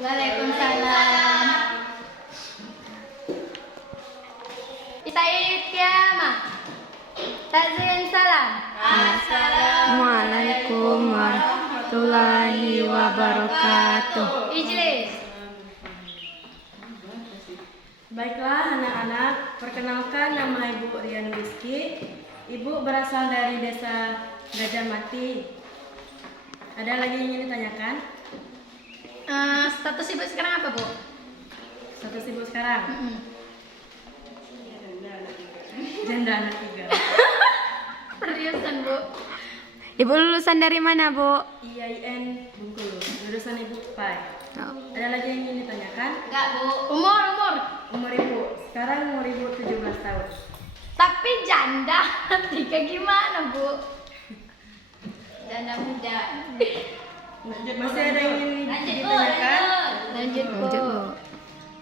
Waalaikumsalam. Said Kiamah. Tazin salam. Assalamualaikum warahmatullahi wabarakatuh. Ijlis. Baiklah anak-anak, perkenalkan nama Ibu Rian Rizky. Ibu berasal dari desa Gajah Mati. Ada lagi yang ingin ditanyakan? Status ibu sekarang apa, Bu? Status Ibu sekarang? Janda anak 3. Seriusan, Bu? Ibu lulusan dari mana, Bu? IAIN Bengkulu, jurusan Ibu PAI. Ada lagi yang ingin ditanyakan? Enggak, Bu. Umur. Umur Ibu, sekarang umur Ibu 17 tahun. Tapi janda. Tiga gimana, Bu? Janda muda. Masih ada yang ingin ditanyakan? Lanjut, Bu.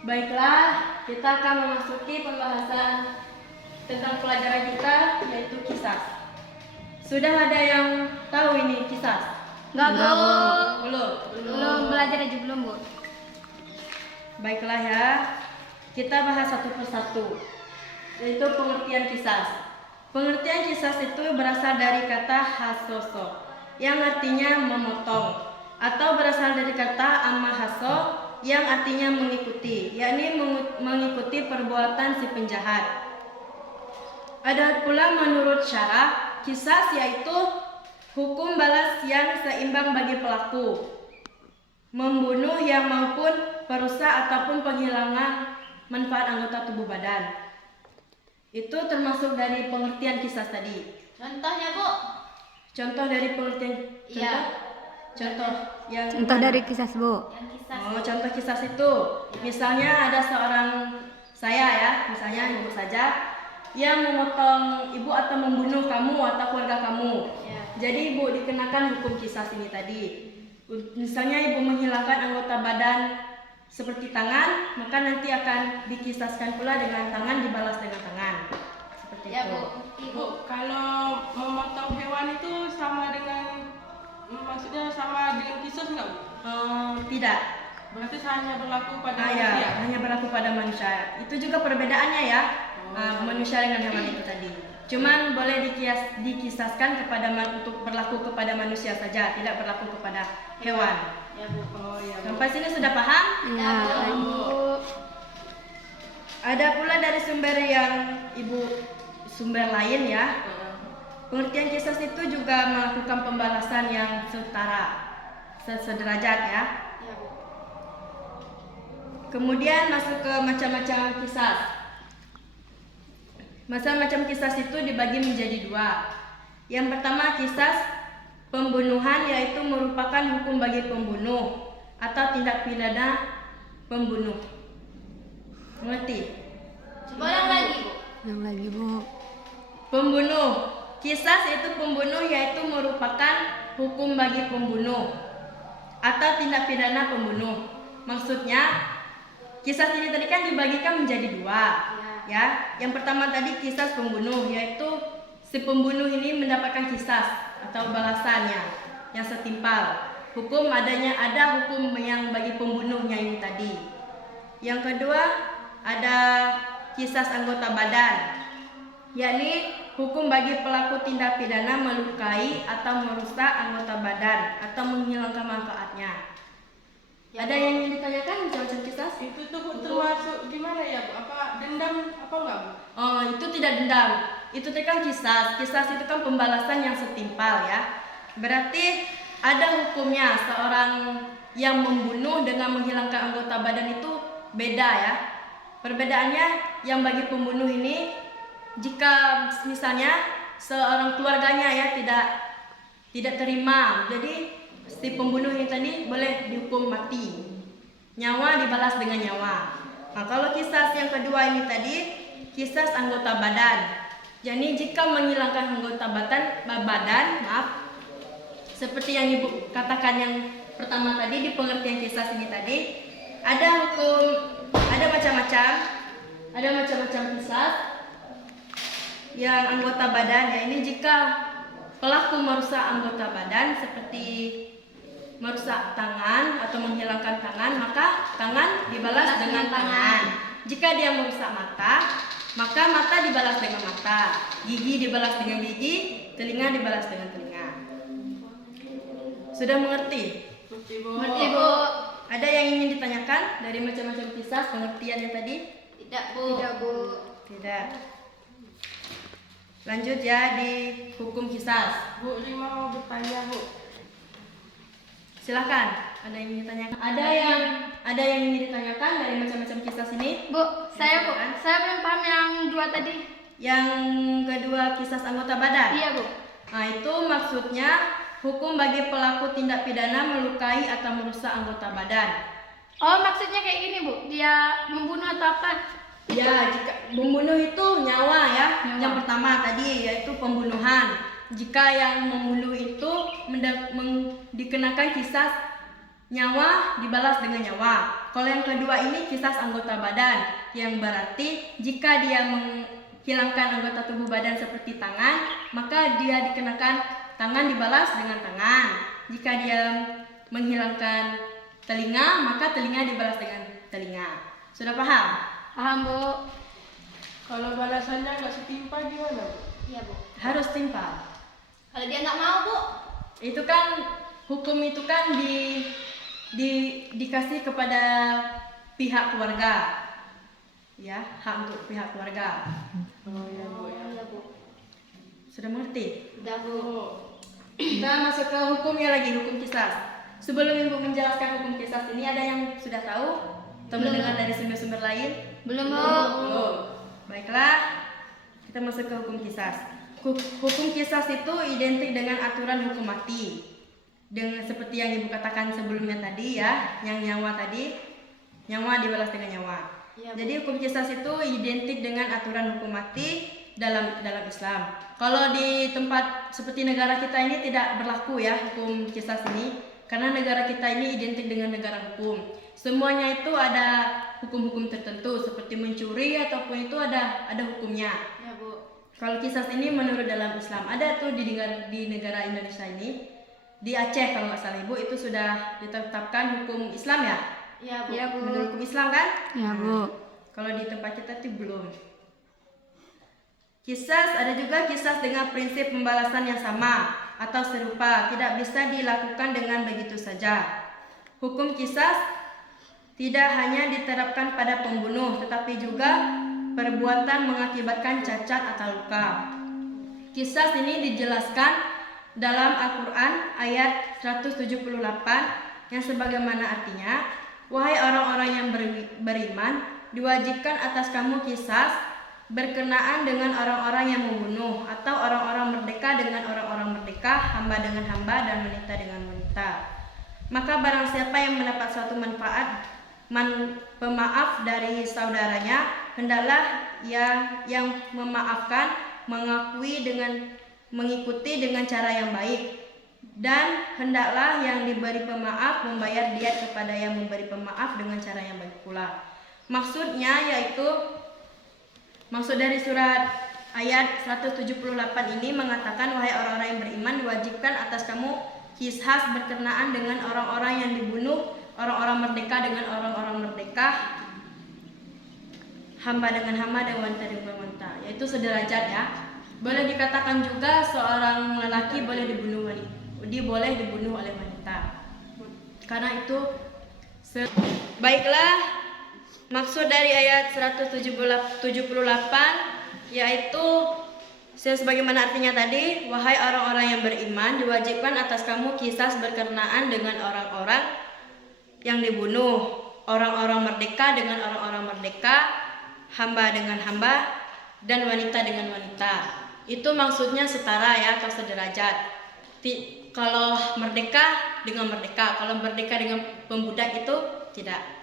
Baiklah, kita akan memasuki pembahasan tentang pelajaran kita, yaitu kisah. Sudah ada yang tahu ini kisah? Enggak, Bu. Belum. Belajar aja belum, Bu? Baiklah ya, kita bahas satu persatu, yaitu pengertian kisah. Pengertian kisah itu berasal dari kata hasoso, yang artinya memotong, atau berasal dari kata amahaso, yang artinya mengikuti, yakni mengikuti perbuatan si penjahat. Ada pula menurut syara, kisah yaitu hukum balas yang seimbang bagi pelaku, membunuh yang maupun perusak ataupun penghilangan manfaat anggota tubuh badan. Itu termasuk dari pengertian kisah tadi. Contohnya, Bu? Contoh dari pengertian contoh yang Contoh dari kisah, Bu. Yang kisah. Oh, contoh kisah itu, misalnya ada seorang misalnya ibu saja, yang memotong ibu atau membunuh kamu atau keluarga kamu. Ya. Jadi ibu dikenakan hukum kisah ini tadi. Misalnya ibu menghilangkan anggota badan seperti tangan, maka nanti akan dikisahkan pula dengan tangan dibalas dengan tangan. Seperti Ya, itu. Bu. Ibu, kalau memotong hewan itu sama dengan, maksudnya sama dengan kisos nggak, Bu? Tidak. Berarti hanya berlaku pada Ya, manusia? hanya berlaku pada manusia. Itu juga perbedaannya ya, manusia dengan hewan itu tadi. Cuman boleh dikisahkan untuk berlaku kepada manusia saja, tidak berlaku kepada hewan. Ya, Bu. Oh, ya, Bu. Sampai sini sudah paham? Ya, Bu. Ada pula dari sumber lain ya. Pengertian kisah itu juga melakukan pembalasan yang setara, sederajat ya. Ya, Bu. Kemudian masuk ke macam-macam kisah. Macam-macam kisah itu dibagi menjadi 2. Yang pertama kisah pembunuhan, yaitu merupakan hukum bagi pembunuh atau tindak pidana pembunuh. Mengerti? Coba ulang lagi, Bu. Yang lagi, Bu. Pembunuh. Kisah itu pembunuh, yaitu merupakan hukum bagi pembunuh atau tindak pidana pembunuh. Maksudnya kisah ini tadi kan dibagikan menjadi 2. Ya, yang pertama tadi kisah pembunuh, yaitu si pembunuh ini mendapatkan kisah atau balasannya yang setimpal. Ada hukum yang bagi pembunuhnya ini tadi. Yang kedua ada kisah anggota badan, yakni hukum bagi pelaku tindak pidana melukai atau merusak anggota badan atau menghilangkan manfaatnya. Ada yang ingin ditanyakan macam-macam kisah? Itu tuh Bu, termasuk gimana ya, Bu? Apa dendam apa enggak, Bu? Oh, itu tidak dendam. Itu kan kisah. Kisah itu kan pembalasan yang setimpal ya. Berarti ada hukumnya. Seorang yang membunuh dengan menghilangkan anggota badan itu beda ya. Perbedaannya yang bagi pembunuh ini, jika misalnya seorang keluarganya ya tidak terima, jadi si pembunuh ini tadi boleh dihukum mati. Nyawa dibalas dengan nyawa. Nah, kalau kisah yang kedua ini tadi, kisah anggota badan. Jadi jika menghilangkan anggota badan, seperti yang Ibu katakan yang pertama tadi di pengertian kisah ini tadi, ada macam-macam kisah yang anggota badan ya. Ini jika pelaku merusak anggota badan seperti merusak tangan atau menghilangkan tangan, maka tangan dibalas dengan tangan. Jika dia merusak mata, maka mata dibalas dengan mata, gigi dibalas dengan gigi, telinga dibalas dengan telinga. Sudah mengerti? Mengerti, Bu. Ada yang ingin ditanyakan dari macam-macam kisah pengertiannya tadi? Tidak, Bu. Tidak, Bu. Tidak. Lanjut ya di hukum kisah. Bu, Rima mau bertanya, Bu. Silakan. Ada yang ingin ditanyakan? Ada yang ingin ditanyakan dari macam-macam kisah ini? Bu, saya belum paham yang dua tadi. Yang kedua kisah anggota badan. Iya, Bu. Nah, itu maksudnya hukum bagi pelaku tindak pidana melukai atau merusak anggota badan. Oh, maksudnya kayak gini, Bu. Dia membunuh atau apa? Ya, jika membunuh itu nyawa ya. Nyawa. Yang pertama tadi yaitu pembunuhan. Jika yang membunuh itu dikenakan kisah nyawa dibalas dengan nyawa. Kalau yang kedua ini kisah anggota badan, yang berarti jika dia menghilangkan anggota tubuh badan seperti tangan, maka dia dikenakan tangan dibalas dengan tangan. Jika dia menghilangkan telinga, maka telinga dibalas dengan telinga. Sudah paham? Paham, Bu. Kalau balasannya nggak setimpal gimana, Bu? Iya, Bu. Harus timpal. Kalau dia nggak mau, Bu. Itu kan hukum itu kan dikasih kepada pihak keluarga. Ya, hak untuk pihak keluarga. Oh ya, Bu. Ya. Iya, Bu. Sudah mengerti? Udah, Bu. Kita masuk ke hukumnya lagi, hukum kisah. Sebelum Ibu menjelaskan hukum kisah ini, ada yang sudah tahu atau mendengar dari sumber-sumber lain? Belum, Bu. Belum. Baiklah, kita masuk ke hukum kisah. Hukum kisah itu identik dengan aturan hukum mati. Dengan seperti yang Ibu katakan sebelumnya tadi ya, yang nyawa tadi, nyawa dibalas dengan nyawa. Ya, Bu. Jadi hukum kisah itu identik dengan aturan hukum mati dalam Islam. Kalau di tempat seperti negara kita ini tidak berlaku ya hukum kisah ini, karena negara kita ini identik dengan negara hukum. Semuanya itu ada hukum-hukum tertentu seperti mencuri ataupun itu ada hukumnya. Ya, Bu. Kalau kisah ini menurut dalam Islam ada tuh di negara Indonesia ini, di Aceh kalau nggak salah Ibu, itu sudah ditetapkan hukum Islam ya. Iya, Bu. Iya, Bu. Menurut hukum Islam kan? Ya, Bu. Kalau di tempat kita tuh belum. Kisah ada juga kisah dengan prinsip pembalasan yang sama atau serupa, tidak bisa dilakukan dengan begitu saja. Hukum kisah tidak hanya diterapkan pada pembunuh, tetapi juga perbuatan mengakibatkan cacat atau luka. Kisah ini dijelaskan dalam Al-Quran ayat 178 yang sebagaimana artinya, wahai orang-orang yang beriman, diwajibkan atas kamu kisah berkenaan dengan orang-orang yang membunuh, atau orang-orang merdeka dengan orang-orang merdeka, hamba dengan hamba, dan wanita dengan wanita. Maka barang siapa yang mendapat suatu pemaaf dari saudaranya, hendaklah yang memaafkan mengikuti dengan cara yang baik, dan hendaklah yang diberi pemaaf membayar diat kepada yang memberi pemaaf dengan cara yang baik pula. Maksudnya yaitu maksud dari surat ayat 178 ini mengatakan, wahai orang-orang yang beriman, diwajibkan atas kamu kisah berkenaan dengan orang-orang yang dibunuh, orang-orang merdeka dengan orang-orang merdeka, hamba dengan hamba, dan wanita dengan wanita, yaitu sederajat ya. Boleh dikatakan juga seorang lelaki boleh dibunuh oleh wanita, karena itu baiklah. Maksud dari ayat 178 yaitu sebagaimana artinya tadi, wahai orang-orang yang beriman, diwajibkan atas kamu kisah berkenaan dengan orang-orang yang dibunuh, orang-orang merdeka dengan orang-orang merdeka, hamba dengan hamba, dan wanita dengan wanita. Itu maksudnya setara ya, atau sederajat. Kalau merdeka dengan merdeka, kalau merdeka dengan pembudak itu tidak.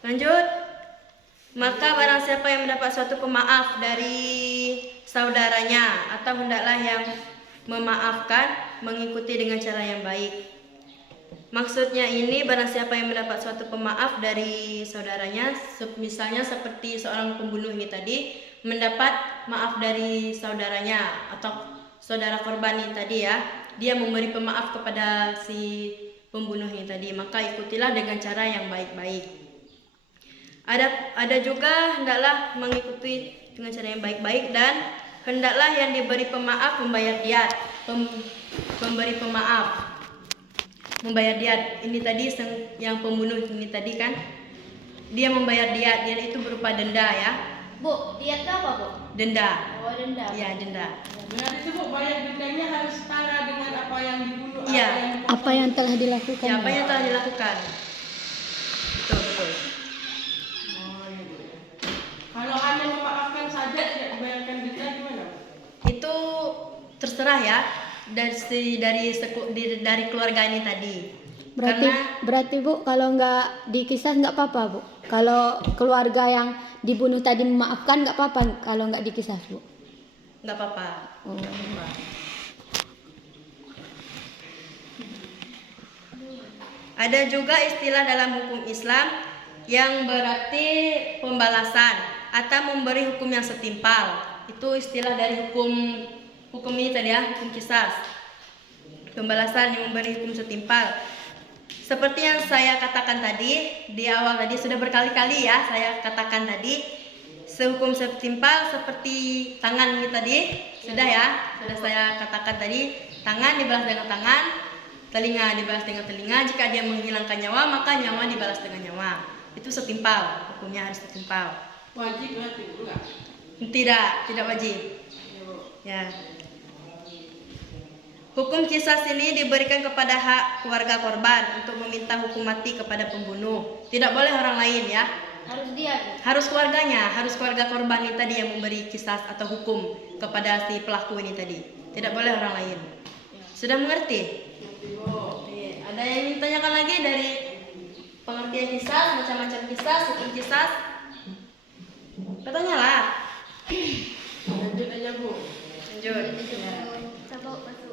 Lanjut. Maka barang siapa yang mendapat suatu pemaaf dari saudaranya, atau hendaklah yang memaafkan mengikuti dengan cara yang baik. Maksudnya ini, barang siapa yang mendapat suatu pemaaf dari saudaranya, misalnya seperti seorang pembunuh ini tadi mendapat maaf dari saudaranya atau saudara korban ini tadi ya, dia memberi pemaaf kepada si pembunuh ini tadi, maka ikutilah dengan cara yang baik-baik. Ada juga hendaklah mengikuti dengan cara yang baik-baik, dan hendaklah yang diberi pemaaf membayar diat. Memberi pemaaf membayar diat ini tadi, yang pembunuh ini tadi kan dia membayar diat. Diat itu berupa denda ya. Bu, diet apa, Bu? Denda. Oh, denda. Ya, denda. Dengan itu Bu, bayar dendanya harus setara dengan apa yang dibunuh. Iya. Apa yang telah dilakukan? Ya, apa yang telah dilakukan. Betul, betul. Oh, iya, Bu. Kalau hanya memaafkan saja tidak dibayarkan denda gimana? Itu terserah ya dari keluarga ini tadi. Berarti Bu, kalau nggak dikisah nggak apa-apa Bu. Kalau keluarga yang dibunuh tadi memaafkan nggak apa-apa kalau nggak dikisah Bu. Nggak apa-apa. Oh. Nggak apa-apa. Ada juga istilah dalam hukum Islam yang berarti pembalasan atau memberi hukum yang setimpal. Itu istilah dari hukum ini tadi ya, hukum qisas. Pembalasan yang memberi hukum setimpal. Seperti yang saya katakan tadi di awal tadi, sudah berkali-kali ya saya katakan tadi, sehukum setimpal seperti tangan ini tadi, sudah saya katakan tadi, tangan dibalas dengan tangan, telinga dibalas dengan telinga. Jika dia menghilangkan nyawa, maka nyawa dibalas dengan nyawa. Itu setimpal, hukumnya harus setimpal. Wajib berarti enggak? Tidak wajib. Ya. Hukum qisas ini diberikan kepada hak keluarga korban untuk meminta hukum mati kepada pembunuh. Tidak boleh orang lain ya. Harus dia, Bu. Harus keluarganya, harus keluarga korban ini tadi yang memberi qisas atau hukum kepada si pelaku ini tadi. Tidak boleh orang lain. Sudah mengerti? Oke. Ada yang ingin tanyakan lagi dari pengertian qisas, macam-macam qisas, hukum qisas? Bertanyalah. Lanjut aja Bu. Lanjut. Ya. Coba masuk.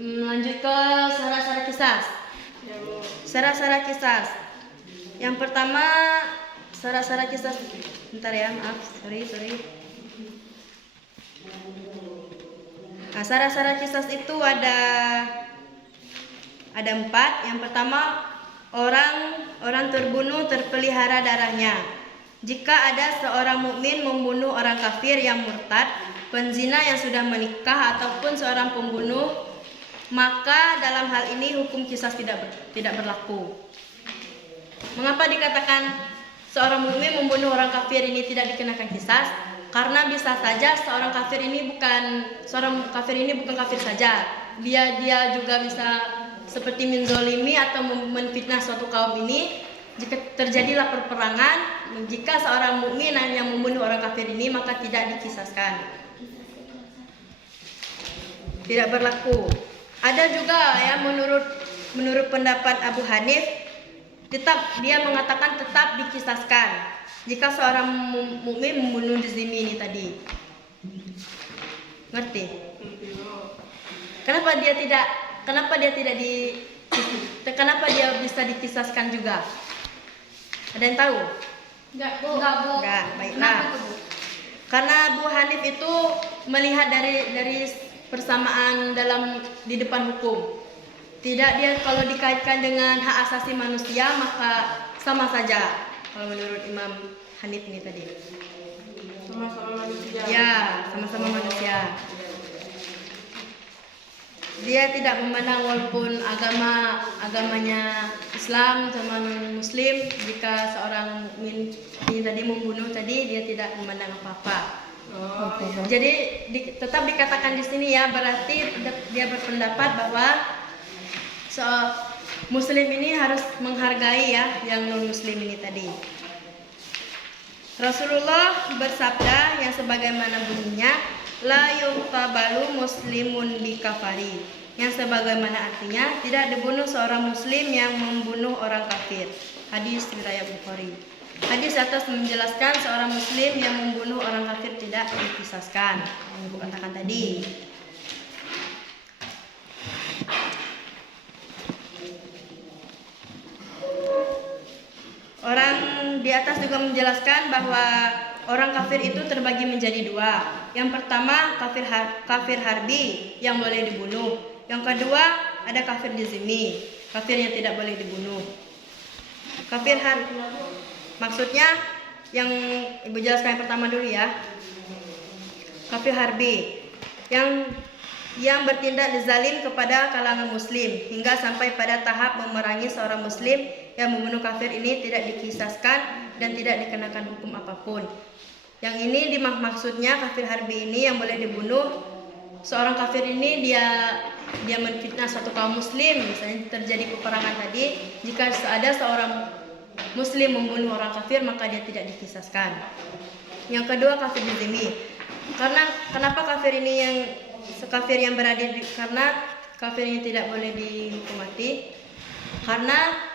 Lanjut ke syarat-syarat qisas. Ya Bu. Syarat-syarat qisas. Yang pertama, syarat-syarat qisas. Bentar ya, maaf. Sorry. Nah, syarat-syarat qisas itu ada 4. Yang pertama, orang terbunuh terpelihara darahnya. Jika ada seorang mukmin membunuh orang kafir yang murtad, penzina yang sudah menikah ataupun seorang pembunuh, maka dalam hal ini hukum qisas tidak berlaku. Mengapa dikatakan seorang mukmin membunuh orang kafir ini tidak dikenakan qisas? Karena bisa saja seorang kafir ini bukan kafir saja. Dia juga bisa seperti menzolimi atau menfitnah suatu kaum ini. Jika terjadilah perperangan, jika seorang mukmin yang membunuh orang kafir ini, maka tidak dikisaskan. Tidak berlaku. Ada juga ya menurut pendapat Abu Hanif, dia mengatakan tetap dikisaskan jika seorang mukmin membunuh zimmi ini tadi. Ngerti? Kenapa dia bisa dikisaskan juga? Ada yang tahu? Enggak, Bu. Enggak, baiklah. Kenapa tuh, Bu? Karena Abu Hanif itu melihat dari persamaan di depan hukum. Tidak, dia kalau dikaitkan dengan hak asasi manusia maka sama saja. Kalau menurut Imam Hanif ini tadi. Sama-sama manusia. Ya, sama-sama manusia. Dia tidak memandang walaupun agamanya Islam sama non-Muslim, jika seorang mukmin ini tadi membunuh tadi, dia tidak memandang apa-apa. Jadi tetap dikatakan di sini ya, berarti dia berpendapat bahwa Muslim ini harus menghargai ya yang non-Muslim ini tadi. Rasulullah bersabda yang sebagaimana bunyinya, la yuqtabalu muslimun bikafari, yang sebagaimana artinya tidak dibunuh seorang muslim yang membunuh orang kafir. Hadis riwayat Bukhari. Hadis atas menjelaskan seorang muslim yang membunuh orang kafir tidak dikisaskan, yang Ibu katakan tadi. di atas juga menjelaskan bahwa orang kafir itu terbagi menjadi dua. Yang pertama kafir harbi yang boleh dibunuh. Yang kedua ada kafir jizmi, kafir yang tidak boleh dibunuh. Kafir harbi maksudnya yang ibu jelaskan yang pertama dulu ya. Kafir harbi yang bertindak zalim kepada kalangan muslim hingga sampai pada tahap memerangi seorang muslim. Yang membunuh kafir ini tidak dikisaskan dan tidak dikenakan hukum apapun. Yang ini maksudnya kafir harbi ini yang boleh dibunuh. Seorang kafir ini dia menfitnah suatu kaum muslim, misalnya terjadi peperangan tadi. Jika ada seorang muslim membunuh orang kafir maka dia tidak dikisaskan. Yang kedua kafir jizmi. Kenapa kafir ini yang berada karena kafir ini tidak boleh dihukum mati? Karena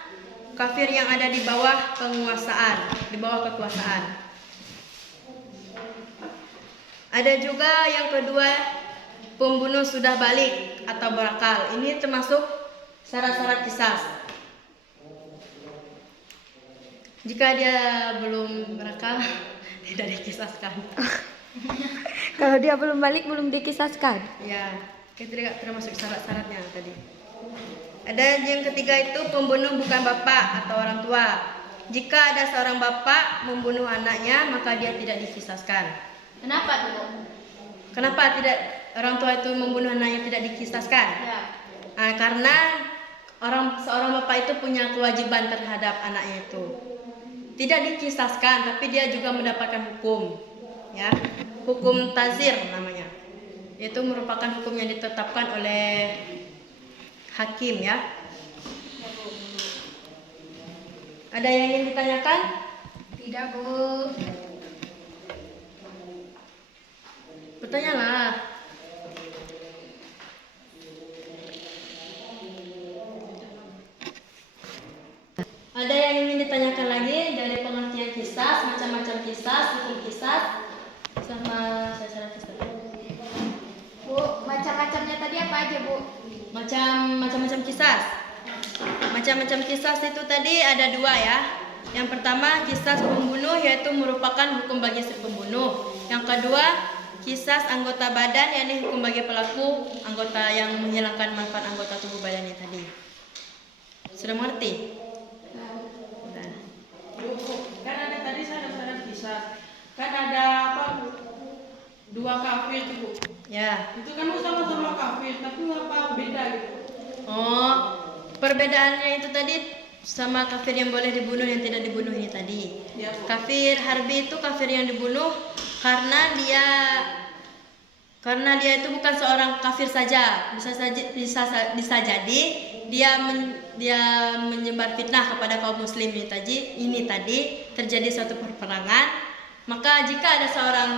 kafir yang ada di bawah penguasaan, di bawah kekuasaan. Ada juga yang kedua pembunuh sudah balik atau berakal. Ini termasuk syarat-syarat kisas. Jika dia belum berakal tidak dikisaskan. Kalau dia belum balik belum dikisaskan. Ya, itu tidak termasuk syarat-syaratnya tadi. Ada yang ketiga itu pembunuh bukan bapak atau orang tua. Jika ada seorang bapak membunuh anaknya maka dia tidak dikisaskan. Kenapa tuh? Kenapa tidak orang tua itu membunuh anaknya tidak dikisaskan? Ya. Karena seorang bapak itu punya kewajiban terhadap anaknya itu. Tidak dikisaskan tapi dia juga mendapatkan hukum. Ya, hukum tazir namanya. Itu merupakan hukum yang ditetapkan oleh hakim ya. Ada yang ingin ditanyakan? Tidak, Bu. Bertanyalah. Ada yang ingin ditanyakan lagi dari pengertian kisas, macam-macam kisas, hukum kisas, sama syarat kisas. Bu, macam-macamnya tadi apa aja, Bu? Macam-macam kisas. Macam-macam kisas itu tadi ada dua ya. Yang pertama kisas pembunuh yaitu merupakan hukum bagi si pembunuh. Yang kedua kisas anggota badan yakni hukum bagi pelaku anggota yang menghilangkan manfaat anggota tubuh badannya tadi. Sudah mengerti? Sudah. Kan ada tadi syarat-syarat kisah. Kan ada apa? Dua kafir itu, Bu. Ya. Itu kan sama-sama kafir, tapi ngapa beda gitu? Oh, perbedaannya itu tadi sama kafir yang boleh dibunuh yang tidak dibunuh ini tadi. Ya, Bu. Kafir harbi itu kafir yang dibunuh karena dia itu bukan seorang kafir saja. Bisa jadi dia menyebar fitnah kepada kaum muslim ini tadi terjadi suatu peperangan. Maka jika ada seorang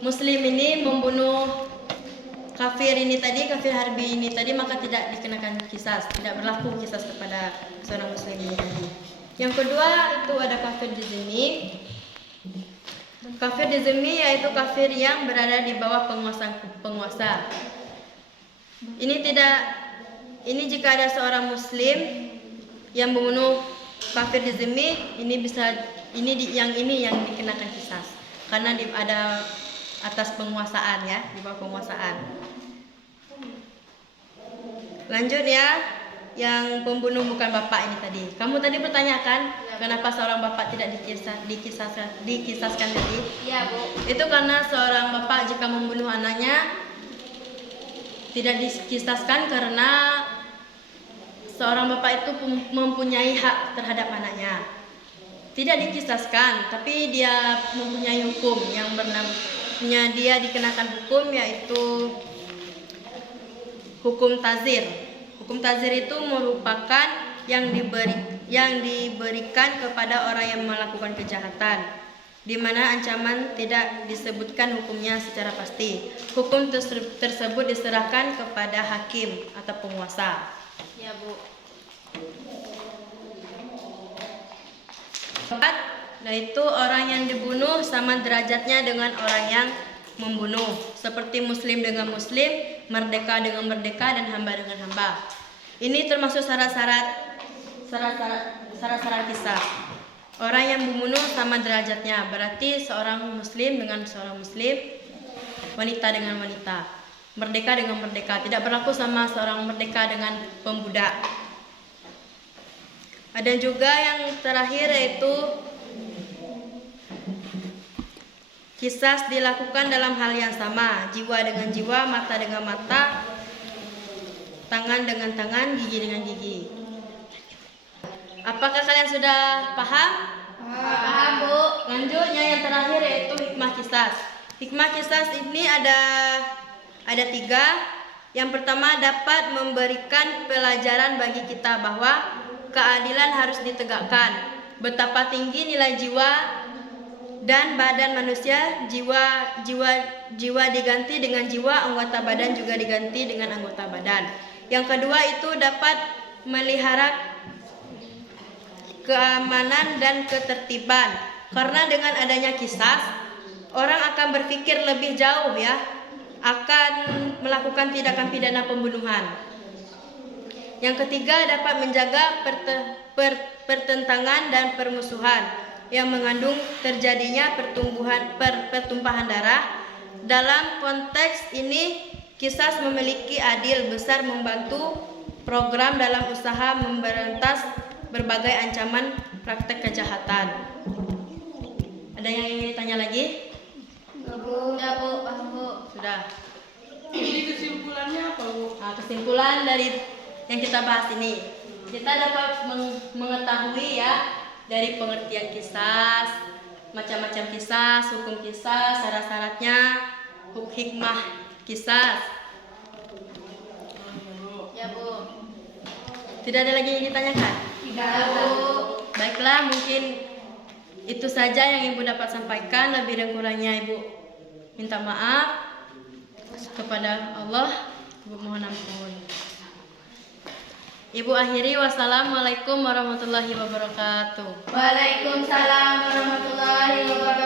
muslim ini membunuh kafir ini tadi, kafir harbi ini tadi, maka tidak dikenakan kisas, tidak berlaku kisas kepada seorang muslim ini tadi. Yang kedua itu ada kafir jizmi. Kafir jizmi yaitu kafir yang berada di bawah penguasa. Ini jika ada seorang muslim yang membunuh kafir jizmi, yang dikenakan kisas karena ada atas penguasaan ya, di bawah penguasaan. Lanjut ya, yang pembunuh bukan bapak ini tadi. Kamu tadi bertanyakan kenapa seorang bapak tidak dikisaskan tadi? Iya, Bu. Itu karena seorang bapak jika membunuh anaknya tidak dikisaskan karena seorang bapak itu mempunyai hak terhadap anaknya. Tidak dikisaskan, tapi dia mempunyai hukum yang bernamanya dia dikenakan hukum yaitu hukum tazir. Hukum tazir itu merupakan yang diberikan kepada orang yang melakukan kejahatan, di mana ancaman tidak disebutkan hukumnya secara pasti. Hukum tersebut diserahkan kepada hakim atau penguasa. Ya, Bu. Yaitu orang yang dibunuh sama derajatnya dengan orang yang membunuh, seperti muslim dengan muslim, merdeka dengan merdeka, dan hamba dengan hamba. Ini termasuk syarat-syarat kisah. Orang yang membunuh sama derajatnya, berarti seorang muslim dengan seorang muslim, wanita dengan wanita, merdeka dengan merdeka, tidak berlaku sama seorang merdeka dengan pembudak. Ada juga yang terakhir yaitu kisas dilakukan dalam hal yang sama, jiwa dengan jiwa, mata dengan mata, tangan dengan tangan, gigi dengan gigi. Apakah kalian sudah paham? Paham, Bu. Lanjutnya yang terakhir yaitu hikmah kisas. Hikmah kisas ini ada 3. Yang pertama, dapat memberikan pelajaran bagi kita bahwa keadilan harus ditegakkan. Betapa tinggi nilai jiwa dan badan manusia, jiwa diganti dengan jiwa, anggota badan juga diganti dengan anggota badan. Yang kedua itu dapat melihara keamanan dan ketertiban. Karena dengan adanya kisas, orang akan berpikir lebih jauh ya, akan melakukan tindakan pidana pembunuhan. Yang ketiga dapat menjaga pertentangan dan permusuhan yang mengandung terjadinya pertumpahan darah. Dalam konteks ini, kisas memiliki andil besar membantu program dalam usaha memberantas berbagai ancaman praktek kejahatan. Ada yang ingin ditanya lagi? Bu, udah, Bu. Paham, Bu. Sudah. Jadi kesimpulannya apa, Bu? Nah, kesimpulan dari yang kita bahas ini, kita dapat mengetahui ya dari pengertian kisas, macam-macam kisas, hukum kisas, syarat-syaratnya, hikmah kisas. Ya, Bu. Tidak ada lagi yang ditanyakan? Tidak, Bu. Baiklah, mungkin itu saja yang Ibu dapat sampaikan. Lebih dan kurangnya Ibu minta maaf kepada Allah. Ibu mohon ampun. Ibu akhiri, wassalamualaikum warahmatullahi wabarakatuh. Waalaikumsalam warahmatullahi wabarakatuh.